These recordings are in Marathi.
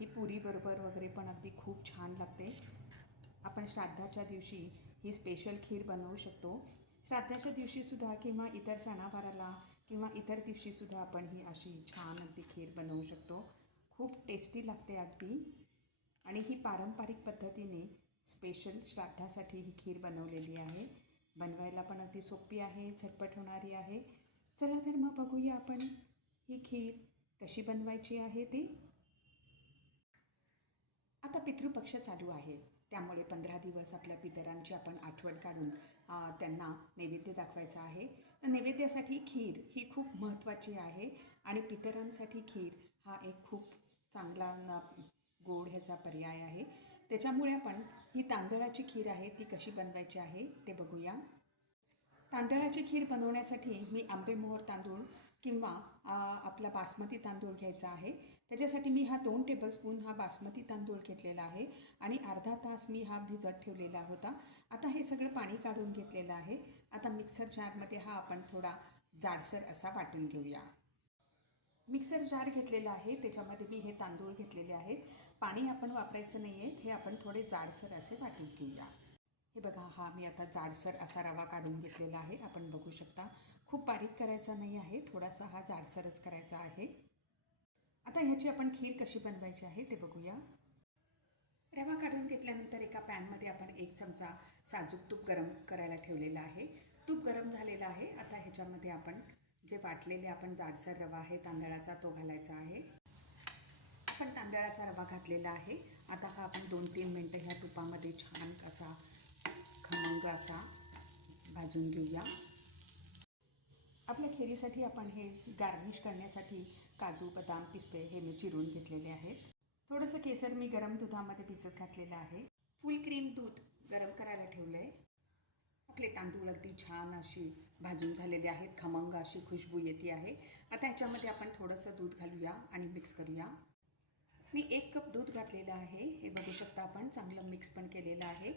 ही पुरीबरोबर वगैरे पण अगदी खूप छान लागते. आपण श्राद्धाच्या दिवशी ही स्पेशल खीर बनवू शकतो. श्राद्धाच्या दिवशीसुद्धा किंवा इतर सणावाराला किंवा इतर दिवशीसुद्धा आपण ही अशी छान अगदी खीर बनवू शकतो. खूप टेस्टी लागते अगदी. आणि ही पारंपरिक पद्धतीने स्पेशल श्राद्धासाठी ही खीर बनवलेली आहे. बनवायला पण अगदी सोपी आहे झटपट होणारी आहे. चला तर मग बघूया आपण ही खीर कशी बनवायची आहे ती. आता पितृपक्ष चालू आहे. त्यामुळे पंधरा दिवस आपल्या पितरांची आपण आठवण काढून त्यांना नैवेद्य दाखवायचा आहे. तर नैवेद्यासाठी खीर ही खूप महत्त्वाची आहे आणि पितरांसाठी खीर हा एक खूप चांगला गोड ह्याचा पर्याय आहे. त्याच्यामुळे आपण ही तांदळाची खीर आहे ती कशी बनवायची आहे ते बघूया. तांदळाची खीर बनवण्यासाठी मी आंबेमोहर तांदूळ किंवा आपला बासमती तांदूळ घ्यायचा आहे. त्याच्यासाठी मी हा दोन टेबलस्पून हा बासमती तांदूळ घेतलेला आहे आणि अर्धा तास मी हा भिजत ठेवलेला होता. आता हे सगळं पाणी काढून घेतलेलं आहे. आता मिक्सर जारमध्ये हा आपण थोडा जाडसर असा वाटून घेऊया. मिक्सर जार घेतलेला आहे. त्याच्यामध्ये मी हे तांदूळ घेतलेले आहेत. पाणी आपण वापरायचं नाही आहे हे आपण थोडे जाडसर असे वाटून घेऊया. हे बघा हा मी आता जाडसर असा रवा काढून घेतलेला आहे. आपण बघू शकता खूप बारीक करायचा नाही आहे. थोडासा हा जाडसरच करायचा आहे. आता ह्याची आपण खीर कशी बनवायची आहे ते बघूया. रवा काढून घेतल्यानंतर एका पॅनमध्ये आपण एक चमचा साजूक तूप गरम करायला ठेवलेला आहे. तूप गरम झालेलं आहे. आता ह्याच्यामध्ये आपण जे वाटलेले आपण जाडसर रवा आहे तांदळाचा तो घालायचा आहे. आपण तांदळाचा रवा घातलेला आहे. आता हा आपण दोन तीन मिनटं ह्या तुपामध्ये छान असा खमंग असा भाजून घेऊया. आपल्या खिरीसाठी आपण हे गार्निश करण्यासाठी काजू बदाम पिस्ते हे मी चिरून घेतलेले आहेत. थोडंसं केसर मी गरम दुधामध्ये भिजत घातलेलं आहे. फुल क्रीम दूध गरम करायला ठेवलं आहे आपले तांदूळ अगदी छान अशी भाजून झालेले आहेत. खमंग अशी खुशबू येते आहे. आता ह्याच्यामध्ये आपण थोडंसं दूध घालूया आणि मिक्स करूया. मी एक कप दूध घातलेलं आहे. हे बघू शकता आपण चांगलं मिक्स पण केलेलं आहे.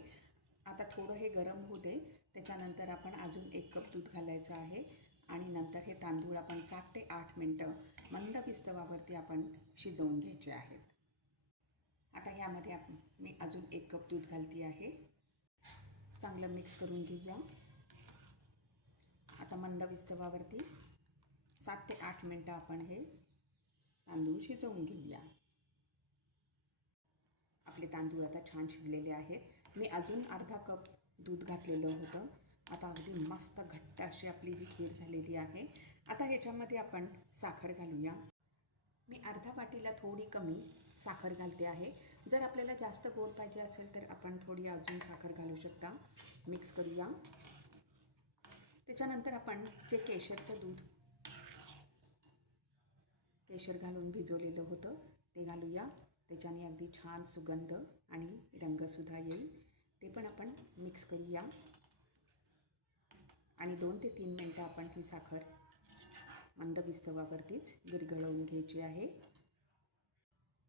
आता थोडं हे गरम होऊ दे. त्याच्यानंतर आपण अजून एक कप दूध घालायचं आहे. आणि नंतर हे तांदूळ आपण सात ते आठ मिनटं मंद विस्तवावरती आपण शिजवून घ्यायचे आहेत. आता ह्यामध्ये आप मी अजून एक कप दूध घालते आहे. चांगलं मिक्स करून घेऊया. आता मंद विस्तवावरती सात ते आठ मिनटं आपण हे तांदूळ शिजवून घेऊया. आपले तांदूळ आता छान शिजलेले आहेत. मी अजून अर्धा कप दूध घातलेलं होतं. आता अगदी मस्त घट्ट अशी आपली ही खीर झालेली आहे. आता ह्याच्यामध्ये आपण साखर घालूया. मी अर्धा वाटीला थोडी कमी साखर घालते आहे. जर आपल्याला जास्त गोड पाहिजे असेल तर आपण थोडी अजून साखर घालू शकता. मिक्स करूया. त्याच्यानंतर आपण जे केशरचं दूध केशर घालून भिजवलेलं होतं ते घालूया. त्याच्याने अगदी छान सुगंध आणि रंगसुद्धा येईल. ते पण आपण मिक्स करूया. आणि दोन ते तीन मिनटं आपण ही साखर मंद विस्तवावरतीच विरघळवून घ्यायची आहे.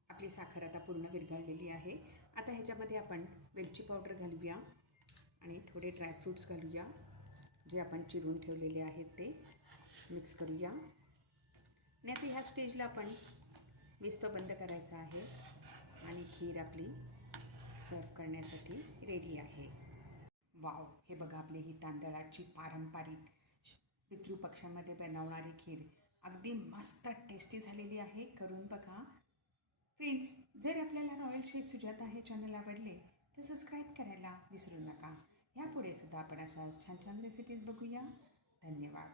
आपली साखर आता पूर्ण विरघळलेली आहे. आता ह्याच्यामध्ये आपण वेलची पावडर घालूया आणि थोडे ड्रायफ्रूट्स घालूया. जे आपण चिरून ठेवलेले आहेत ते मिक्स करूया. आणि आता ह्या स्टेजला आपण विस्त बंद करायचं आहे आणि खीर आपली सर्व करण्यासाठी रेडी आहे. वाव हे बघा आपली ही तांदळाची पारंपरिक श- पितृपक्षामध्ये बनवणारी खीर. अगदी मस्त टेस्टी झालेली आहे. करून बघा. फ्रेंड्स जर आपल्याला रॉयल शेफ सुजाता हे चॅनल आवडले तर सबस्क्राईब करायला विसरू नका. यापुढे सुद्धा आपण अशा छान छान रेसिपीज बघूया. धन्यवाद.